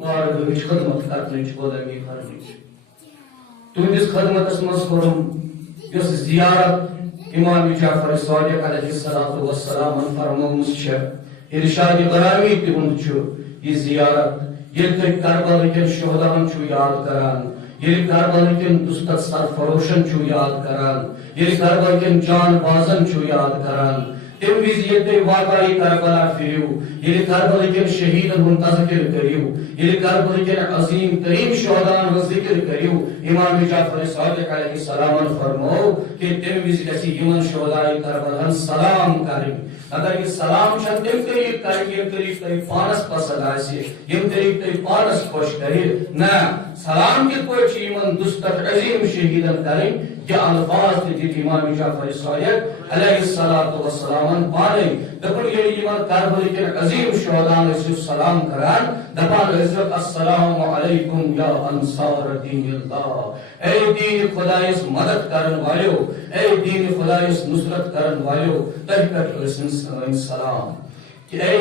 varlığıç hizmet kartınç golemi karınç. Tündüz hizmet maz korum yos ziyaret İmam Cafer Sadiq aleyhissalatu vesselam'ın farmamızca irşad-ı garami tibunçu ye ziyaret yeltek Karbalaken şuhadan çu yad karan yel Karbalaken dustat sarfaroşan çu yad karan yel Karbalaken can bazan çu yad karan tem viziyete vakayı Karbala firiu yel Karbalaken şehidin muntazikir kariu yel Karbalaken azim terim şuhadan zikir kariu İmam Cafer Sadiq aleyhissalam'ın farmao ki tem viziyesi yuman şuhadayı Karbala'nın salam karim اگر یہ سلام چھن تم طریق کریں M طریق تے پانس پسند آسی یم طریق تے پانس خوش کرے نہ سلام کے کوئی چیمن دستر عظیم شہیدن کریں کہ الفاظ تے امام جعفر صادق علیہ الصلوۃ والسلام پانے دپن یہ ایمان کربلا کے عظیم شہداء نے سلام کران دپان حضرت السلام علیکم یا انصار دین اللہ اے دین خدا اس مدد کرن والو اے دین خدا اس نصرت کرن والو تہکت سلام کہ اے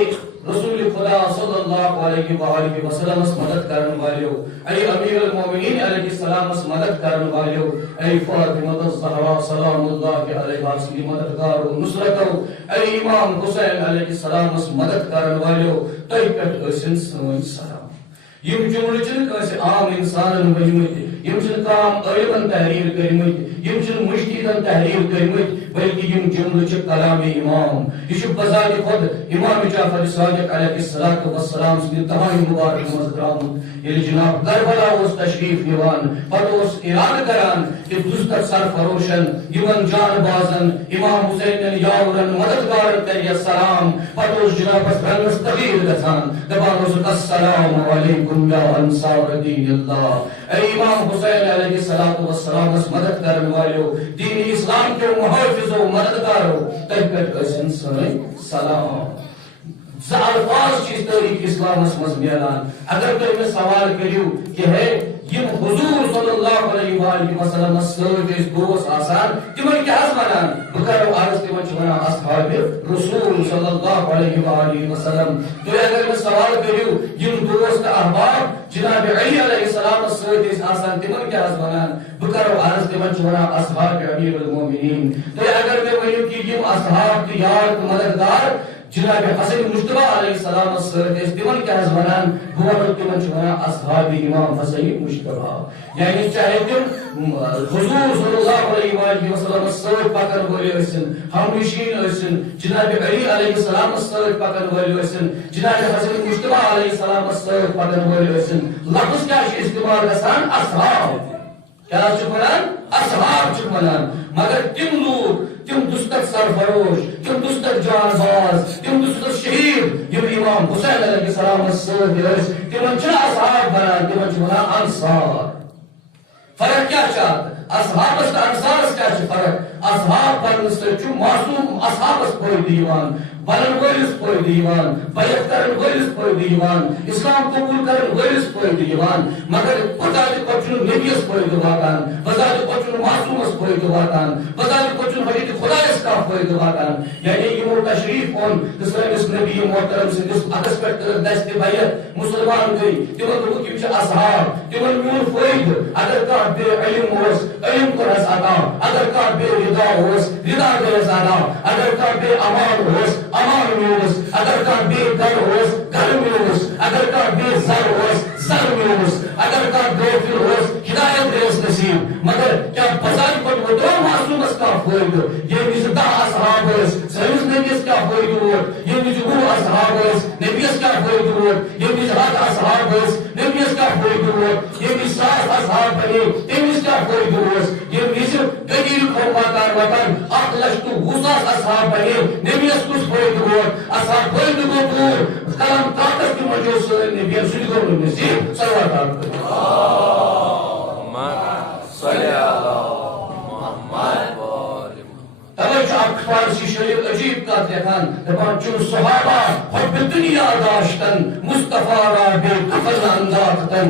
رسول خدا صلی اللہ علیہ وآلہ وسلم اس مدد کرن والو اے امیر المومنین علیہ السلام اس مدد کرن والو اے فاطمہ الزہرا سلام اللہ علیہا کی مددگار و نصرت اے امام حسین علیہ السلام اس مدد کرن والو تہکت سلام یم جملہ چھ کانسہ عام انسانن ونمت یم چھ کام علمن تحریر کرمت یم چھ مجتہدن تحریر کرمت بلکہ یم جملہ چھ کلام امام یہ چھ بذات خود امام جعفر صادق علیہ السلام سن تمام مبارک مزدرام یہ جناب کربلا اس تشریف نیوان پتہ اس اعلان کران کہ دستر سرفروشن یمن جان بازن امام حسین یاورن مددگار کریہ سلام پتہ اس جناب اس رنگس تغیر گژھان دپان اس السلام علیکم یا انصار دین اللہ اے امام حسین علیہ السلام اس مدد کرن والو دین اسلام کے محافظ و مددگارو تہکت گژھن سلام الفاظ چیز تاریخ اسلام اس مزمیلان اگر تو میں سوال کریو کہ ہے یم حضور صلی اللہ علیہ وآلہ وسلم سۭتۍ ٲسۍ دوس آسان تمن کیٛاہ حظ ونان بہٕ کرو عرض تمن چھِ ونان اصحاب رسول صلی اللہ علیہ وآلہ وسلم تُہۍ اگر مےٚ سوال کٔرِو یم دوس تہٕ احباب جناب علی علیہ السلام سۭتۍ ٲسۍ آسان تمن کیٛاہ حظ ونان بہٕ کرو عرض تمن چھِ ونان اصحاب امیر المومنین تُہۍ اگر مےٚ ؤنِو کہ یم اصحاب تہٕ یار تہٕ مددگار جناب حسن مجتبی علیہ السلام سۭتۍ ٲسۍ تمن کیٛاہ حظ ونان بہٕ ونو تمن چھِ ونان اصحاب امام حسن مجتبی یعنی چاہے تم حضور صلی اللہ علیہ وآلہ وسلم سۭتۍ پکن وٲلۍ ٲسِن ہمنشین ٲسِن جناب علی علیہ السلام سۭتۍ پکن وٲلۍ ٲسِن جناب حسن مجتبی علیہ السلام سۭتۍ پکن وٲلۍ ٲسِن لفظ کیٛاہ چھُ استعمال گژھان اصحاب کیا چھُ ونان اصحاب چھُ ونان مگر تم لوگ تم دستر سرفروش تم دستر جان باز تم دستر شہید یم امام حسین علیہ السلام سۭتۍ ٲسۍ تمن چھنہٕ اصحاب ونان تمن چھِ ونان انصار فرق کیا چھِ اصحابس تہٕ انصارس کیا چھِ فرق اصحاب پرنہٕ سۭتۍ چھُ معصوم اصحابس فٲیدٕ یِوان بنن وٲلِس فٲیدٕ یِوان بیعت کرن وٲلِس فٲیدٕ یِوان اسلام قبول کرن وٲلِس فٲیدٕ یِوان مگر بذات خود چھُنہٕ نبیَس فٲیدٕ واتان بذات خود چھُنہٕ معصومس فٲیدٕ واتان بذات خود چھُنہٕ حضرت خدایس کانٛہہ فٲیدٕ واتان یعنی یمو تشریف اوٚن تہٕ سٲنِس نبی محترم سٕنٛدِس اتھس پٮ۪ٹھ کٔرٕکھ دستہِ بیعت مُسلمان گٔے تِمن دوٚپُکھ یِم چھِ اصحاب تِمن میون فٲیدٕ اگر کانٛہہ بے علم اوس علم کوٚرہس عطا اگر کانٛہہ بے رِدا اوس رِدا گٔیس عطا اگر کانٛہہ بے امان اوس امان میونس اگر کانٛہہ بے گھر اوس گھر میونس اگر کانٛہہ بے زر اوس زر میونس اگر کانٛہہ غٲفل اوس ہدایت گٔیس نصیب مگر کیا بذات خود ووتو معصومس کانٛہہ فٲیدٕ ییٚمہِ وِزِ 10 اصحاب ٲسۍ سٲنِس نبیَس کیٛاہ فٲیدٕ ووت ییٚمہِ وِزِ 20 اصحاب ٲسۍ نبیَس کیٛاہ فٲیدٕ ووت ییٚمہِ وِزِ 100 اصحاب ٲسۍ نبیَس کیٛاہ فٲیدٕ ووت ییٚمہِ وِزِ 100 اصحاب بنے تمہِ وِزِ کیٛاہ فٲیدٕ اوس ییٚمہِ وِزِ غدیٖر خۄفاتار وطن 1,20,000 اصحاب بنے نبیَس کُس فٲیدٕ ووت اصحاب فٲیدٕ گوٚو دوٗر کلام طاقت تہِ منٛجو سٲنۍ نبیَن سُہ تہِ گوٚو نہٕ نصیٖب صلوات توے چھُ اکھ فارسی شٲعر عجیب کتھ لیکھان دپان چھُ صحابہ حب دنیا داشتن مصطفیٰ را بے کفن انداختن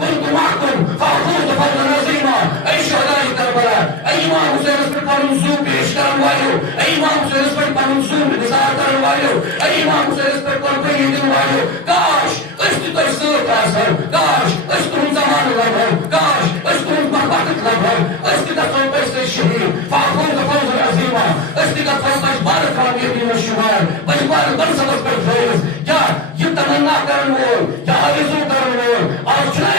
كنت معكم فأخوض فضل نظيما أي شهداء كربلاء أي إمام حسين اسمه منصوب بإشكال وايو أي إمام حسين اسمه منصوب بنزاعة وايو أي إمام حسين اسمه قربين وايو كاش اشتو تيسير كاسر كاش اشتو زمان لبهم كاش اشتو مخبطة لبهم اشتو تفضل بيس الشهيد فأخوض فضل نظيما اشتو تفضل بجبار كامير من الشمال بجبار برسبس بالفيز يا يتمنى كرنون يا عرزو كرنون أرجنا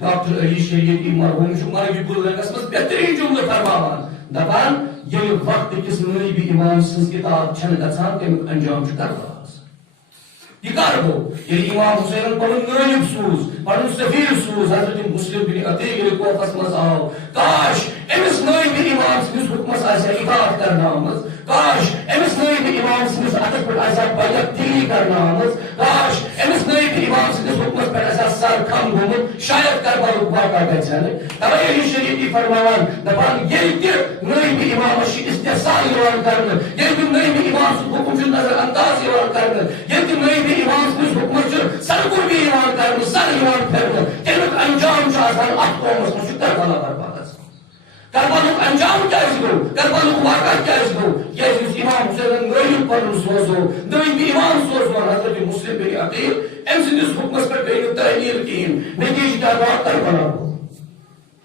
Dr. Ali Şerif İmarhum Cumhur gibi bulunmasımız beterin cümle fermavan. Dapan yeni vakti kısmını bir imamsız itaat çanıgatsan temik anjam çıkarmaz. Yıkar bu. Yani İmam Hüseyin'in panın nöyüp suz, panın sefir suz, Hazreti Müslim bin Ateyli kofasmaz av. Kaş, emiz nöy bir imamsız hukmas aysa itaat karnamız. Kaş, emiz nöy bir imamsız atık bir azap bayat dili karnamız. Kaş, emiz nöy bir imamsız hukmas per esas sar kam gumut, şayet karbalık vaka geçeni. Tavay Ali Şerif'i farmavan, dapan geldir nöy bir imamışı istihsal yalan karnı. Geldir nöy bir imamsız hukumcun nazar andaz yalan karnı. Geldir nöy bir imamsız Emsiniz hükmücü, sarı bir iman karnı, sarı iman karnı. Demek anjam şahsan at olmasın, şu karbalar bakasın. Karbalık anjam kâzgû, karbalık vakat kâzgû. Yezgûs İmam Hüseyin'in nöyin parın sozu, nöyin bir imam sozu var. Hazreti Müslim bin Akil, emsiniz hükmüs per beynut tayyir kiyim. Neticede karbalar bana bu.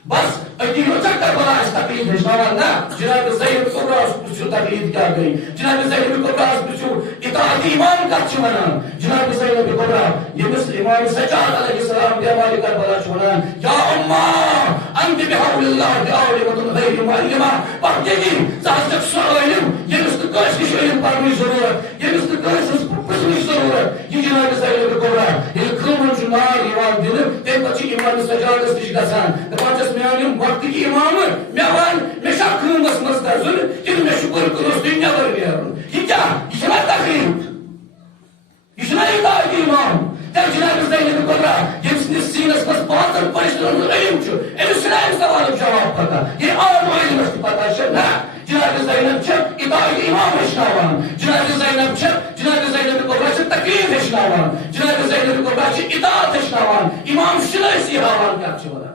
بس اکیلو چکر بنا اس تقلید ہشناوان نا جناب زید کبرا اس پچھو تقلید کیا گئی جناب زید کبرا اس پچھو اطاعت امام کا چھونا جناب زید کبرا یہ مثل امام سجاد علیہ السلام بیاوالی کربلا چھونا یا امہ انت بحول اللہ بعالمۃ غیر معلمہ پڑھتے گی سازک سر علم یہ مثل کاش کی علم پڑھنی ضرورت یہ مثل کاش اس پڑھنی ضرورت یہ جناب زید کبرا یہ کلمن جنار ایمان دل تے بچی امام سجاد اس نش گسان دپانچس میانم وقت کی امام میوان میشا کلمس مز گزن کہ میں شکر کرس دنیا بر نیرن یہ کیا یہ چھنا تقلید یہ چھنا اطاعت امام تر جناب زید کبرا یہ سینس مز پانچ پرشتن علم چھ امس چھنا سوال جواب پتہ یہ عام علم اس پتہ چھ نہ جناب زینب چھ اطاعت امام ہشناوان جناب زینب چھ جناب زید کبرا چھ تقلید ہشناوان جناب زید کبرا چھ اطاعت ہشناوان امام شناسی حوال کیا چھ ولا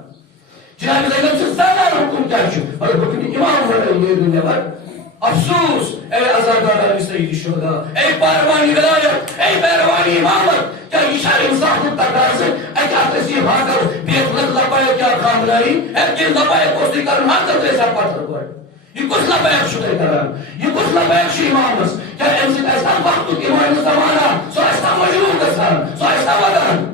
جناب زینب سے زیادہ حکم کیا چھو اور حکم امام ہو رہے یہ دنیا پر افسوس اے ازادار علی سید الشہداء اے پاروانی ولایت اے پاروانی امامت کیا اشار انصاف تقاض اے کیا تسی بھاگر بیت لگ لپائے کیا خاملائی اے کن لپائے کوستی کرن حاضر جیسا پتھر کوئے یہ کچھ لپائے شکر کرن یہ کچھ لپائے شی امامس کیا انسان ایسا وقت امام زمانہ سو ایسا مجروع کسان سو ایسا ودن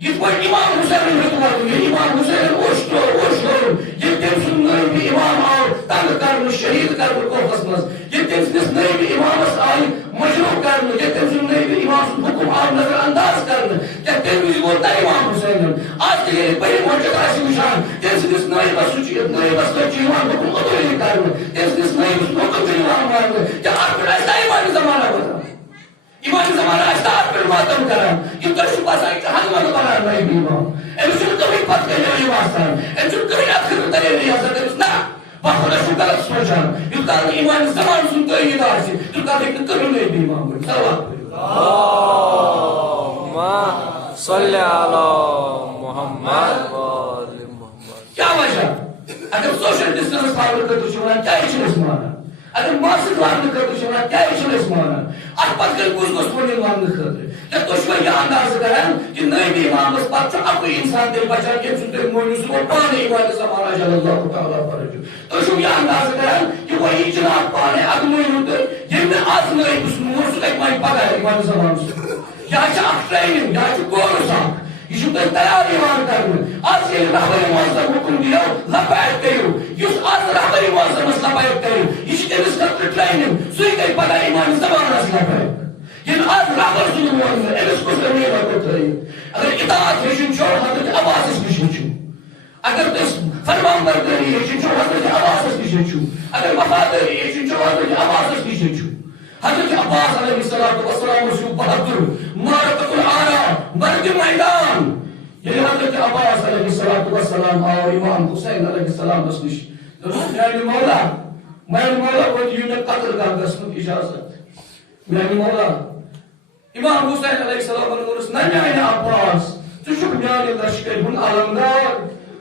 یہ کوئی امام حسین رکھوار یہ امام حسین اوشتور یہ تمسن نئی امام آر تنگ کرن شہید کرن کو فسمز یہ تمسنس نئی امامس آئی مجروع کرن یہ تمسن نئی امام حکم آر نظر انداز کرن کیا تمسن بولتا امام حسین آج کے لیے بڑی موجود آسی مشان تمسنس نئی بس لچی امام حکم ادوری کرن تمسنس نئی بس حکم امام مارن کیا آپ پر ایسا امام زمانہ بتا ایمان زمانہ اشتار پر ماتم کرن یہ تو شبہ سائی کہ حضمت بنا نہیں بھی امام امسن کبھی پت کے لیے واسطان امسن کبھی آخر تلے نہیں حضرت امس نا بخدا شکرت سوچان یہ کار ایمان زمان سن تو یہ دار سی تو کار ایک کرو نہیں بھی امام صلوات اللہم صلی علی محمد وآل محمد کیا وجہ اگر سوشل ڈسٹنس پاور کرتے چھوڑا کیا ہی چھنے سمانا اگر ماسک لاننے کرتے چھوڑا کیا ہی چھنے سمانا ات پت کر کچھ کچھ پڑھنے لاننے خطر کیا تو شوہ یہ انداز کرن کہ نئی بھی امام بس پت چھو اب کوئی انسان دل بچا کہ سن دل مولی سن کو پانے ایمان زمانہ جل اللہ تعالیٰ فرجو تو شوہ یہ انداز کرن کہ وہی جناب پانے اب مولی ہوتے یہ میں آز نئی بس مور سن ایک مائی پگا ہے ایمان زمانہ سے یا چھا اک ٹریننگ یا چھا کورو ساک یہ چھو تیار ایمان کرنے آج یہ رہبری معظم حکم دیو لپیٹ کرو یس آج رہبری معظم اس لپیٹ کرو یہ چھو تیرس کرتے ٹریننگ سوئی کئی پگا ایمان زمانہ سے لپیٹ یہ آج رہبر سنو موازن ہے ایلس کچھ کرنے وقت رہی اگر اطاعت حشن چھو حضرت عباس اس کشن چھو اگر تس فرمان برداری حشن چھو حضرت عباس اس کشن چھو اگر وفاداری حشن چھو حضرت عباس اس کشن چھو حضرت عباس علیہ السلام رسول بہدر مارکت العالی برد میدان یہ حضرت عباس علیہ السلام اور امام حسین علیہ السلام رسنش میانی مولا وہ یونت قتل کا قسمت اجازت میانی مولا امام حسین علیہ السلام ورس نمیانی عباس تشک میانی لشکر بن علمدار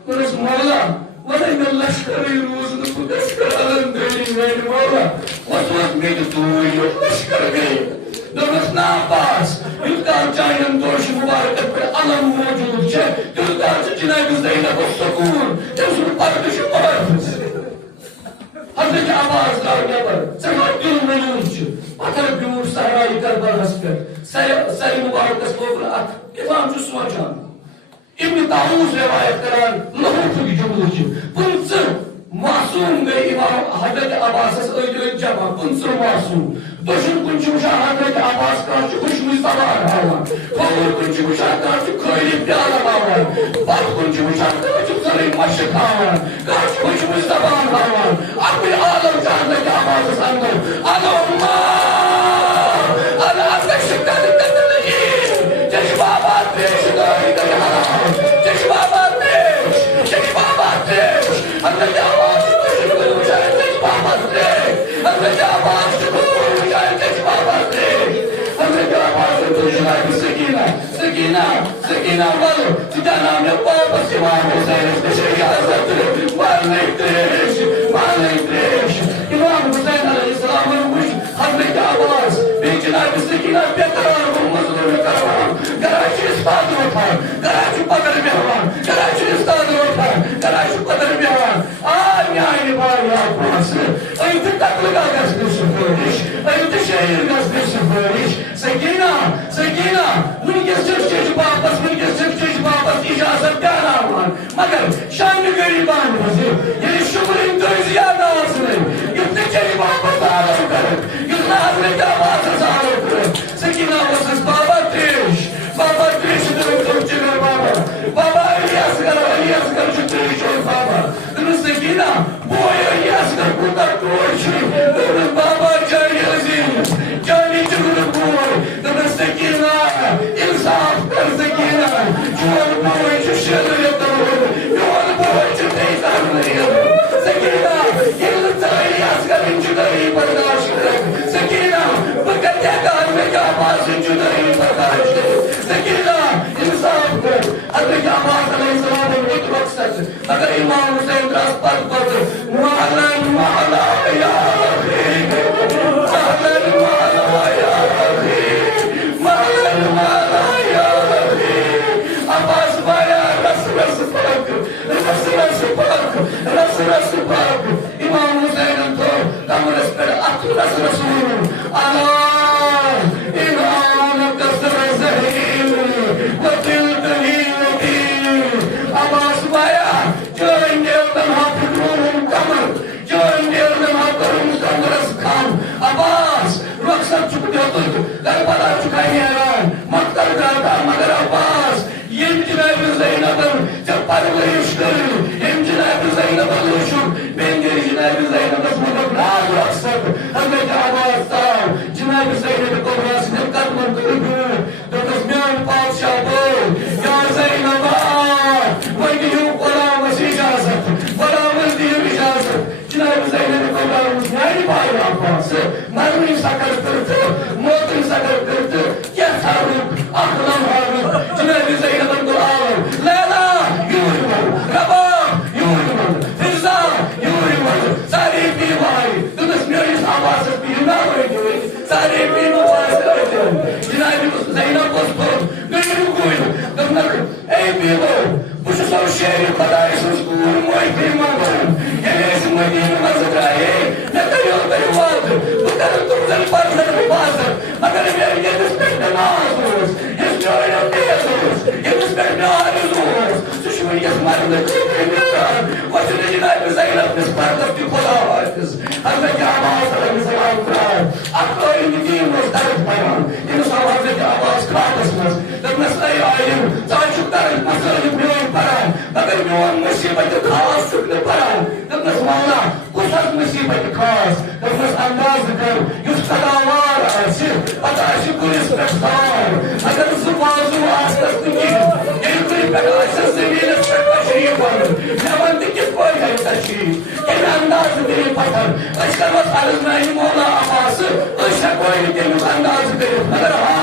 ورس مولا وَلَيْنَ اللَّشْكَرِ الْوُزْنُ فُدَشْكَرَ عَلَمْدَرِي مَيْنِ مَوْلَا وَسْوَتْ مِيدِ تُوِي لَشْكَرِ گئی درست ناپاس یلکار چاہیم دوش مبارکت پر علم موجود چھے یلکار جناب زینب السکون تمسن پردش پردش حضرت عباس داریا پر سرمت دل ملون چھے پتر بیور سہرائی کربر حسکر سری مبارک اس لوگن ات کتام چھو سوچان ابن طاووس روایت کران لہوت کی جملہ چھو پنچر معصوم گئی امام حضرت عباس اس ایجو جمع پنچر معصوم دوشن کنچ مشاہ حضرت عباس کا چھو خوشمی سوار ہوا فور کنچ مشاہ کا چھو کھولی پیالا ہوا بات کنچ مشاہ کا چھو سری مشک ہوا کاچ خوشمی زبان ہوا اپنی عالم جاننے کے عباس اس اندر علم اللہ شکر قتل نہیں جشبابات پیش داری در حرام جشبابات پیش حضرت عباس شکر مشاہ جشبابات پیش حضرت عباس شکر مشاہ جشبابات پیش حضرت عباس Sakina malu, tidak namanya apa sih malu saya spesial İmam Hüseyin Aleyhisselam'ın kuş Hazreti Abbas Beyciler Müstakiner Bekar Bulmazını Karavan Karachi İstadı Otar Karachi Padar Behvan Karachi İstadı Otar Karachi Padar Behvan Aynı var ya burası Ayıntı taklı gazete süpürüş Ayıntı şehir gazete süpürüş Sakina Mülkes Türkçeci Babas Mülkes Türkçeci Babas icazet var Magar şanlı gariban bizi Yeni şukurun tözüya ağzını Yüktükçeli Babas ağzını karıp Yüzüne Hazreti Abbas'ı sağlık kırıp Sakina vasız Baba Triş Baba Triş'i dönüp Türkçeler Baba Baba İlyas Kar Türkçeler Şoy Baba Dünüz Sakina Bu oya İlyas Kar Kurtar Kurşu Dünüz Baba Cari Aziz Cari Çıkırıp Boy Dünüz Sakina İnsaf Kar Sakina Çuvalı Boy Çüşeler Yatamur Yuvalı Boy Çüteyzanları Yatamur Sakina Yıllıkta İlyas Kar'ın Cüdayı Bardaş Kırıp Sakina Bıkkatya Kahveka Abbas'ın Cüdayı Bardaş Kırıp Sakina İnsaf Kır Hazreti Abbas Aleyhisselam'ın ilk maksatı Agar İmam Hüseyin biraz patladı Mahlan mahla ya Mahlan mahla ya Mahlan mahla ya Abbas baya nasıl fark İmam Hüseyin'in to Tam resperi aklı nasıl Allah İmam kasır zehir Vakil tehir Abbas baya Join yerden hakkırın kamır Join yerden hakkırın kamırız kam Abbas Ruhsat çıkıyordu Garibalar çıkayıran Maktar karda Magar Abbas Yemciler Zeynep'in Cepparılı iştir Yemciler Zeynep'in uşur Ben geliciler Zeynep'in Sınıfı Razı Aksat Hazreti Abbas'tan Cinayet Zeynep'i kovrasını Katman kırgı Dörtüzmeyen padişahı Ya Zeynep'a Vaydi yok olamaz icazet Olamaz diye icazet Cinayet Zeynep'i kovrasını Yani bayrağı Abbas'ı Mermin sakar kırtı Motin sakar kırtı Yetarlık Aklan harlık Cinayet Zeynep'in Kur'an'ı Leyla yürümalı Rabah yürümalı Fizza yürümalı Sarif bir vay Dünüsmüyoruz Abbas'ız bir nâvı ediyor Sarif bir mübaresi ediyor Cinayet Zeynep Bozkurt Gönül koydu Dönmek ey bir oğul Bu şu soru şehri kadaysız Kuğurum oy kıymanlarım Gelesin Medine Mazıdra'yı Ne kadar yolları vardı Bu kadar turzel parçaları bazı Bakalım yer yetişmekte nazırız Yetişmiyoruz diyesiniz Yetişmekte arızız Suçumu yazmarında kıymıyor Vacını cinayet Zeynep Nispartası bir kola varız Hazreti Abbas Aleyhisselam kurar Aklı oyunu giyimiz darıtmayan İnsan Hazreti Abbas kardeşimiz Dönmesine ayım Selçukların masarını büyük paran Bakalım yoğun musibeti kaos çıktı paran Dönmes valla Kusat musibeti kaos Dönmes andazı kır Yüz kadavar arası Ataşı kulis bektar Agar zıvazı vasıtasını giyim Gelkırı peklaşsız seviyeli spektaşıyı varır Levanti ki koyayı taşıyım Gel andazı biri patar Işkarmaz arızmayım ola Abbas'ı Işa koyayı demir andazı biri Agar ha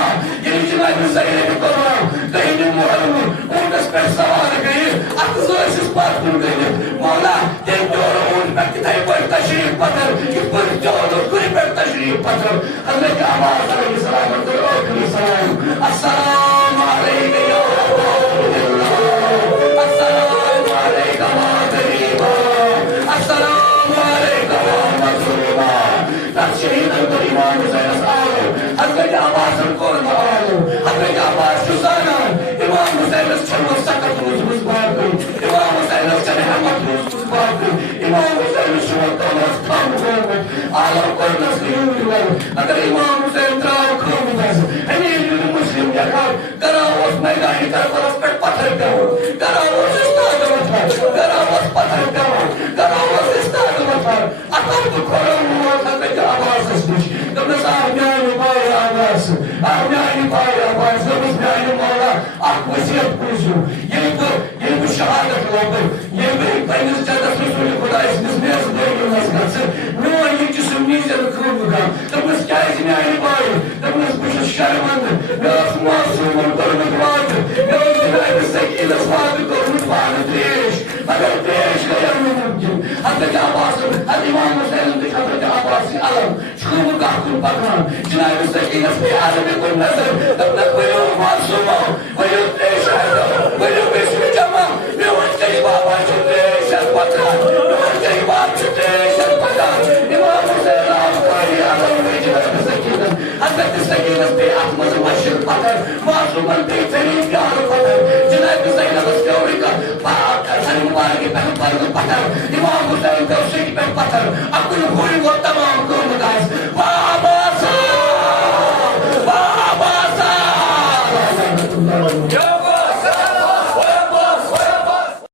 Geliciler Zeynep'i koruram Gayinin muharımı Orada spektavarı gayı Akızı ışız parkın gayı Mola Tek doğru un Bekti tayıpayı taşıyıp patar Yıpırı doğru Kırıpayı taşıyıp patar Hazreti Abbas Aleyhisselam'ın Aleyhisselam Assalamu aleyke ya Resulallah Assalamu aleyke ma gariba Assalamu aleyke wa mazluma Nakşehir'den dur İmam Hüseyin'e sağlı Hazreti Abbas'ın koruma ağlı Hazreti Abbas Şuzanan İmam Hüseyin'e çırmız sakatımızımız vardır İmam Hüseyin'e çenehamatımızımız vardır İmam Hüseyin'e şuvattamız tam görmek Ağlam koyunuz yürüyorlar Agar İmam Hüseyin trağı kılmaz Hani yürü Müslim yakar Karavuz meydanı tarafı pek patır kavur Karavuz istadı vatar Karavuz patır kavur Karavuz istadı vatar Akar bu korunmuyor Hazreti Abbas'ızmış Dönüz ahmiyani bayrağı varsın Ahmiyani bayrağı varsın Dönüz miyani mola Akvasiyet kuyusu Yeni bu şehadet oldu Yeni bir Deniz Caddesi Resulü Kudayısınız Neyse değil mazgası Numa yıkçısın Nizeli kılmıkan Dönüz kâizini aynı bayrağı Dönüz bu şu şermandı Akul Pakhan, Jinaib Sakinah fi Alam Kul Nazar, Tabnak Wayo Masuma, Wayo Shahada, Wayo Besmi Jama, Wayo Jaiba Chute Sharpata, Wayo Jaiba Chute Sharpata, Imam Hussain Al-Qari Alam Jinaib Sakinah, Hazrat Sakinah fi Ahmad Mashir Pakhan, Masuman fi Farid Yar Pakhan, Jinaib Sakinah Baskaurika, Pakhan Mubarak Pakhan Pakhan, Imam Hussain Kaushik Pakhan, Akul Hui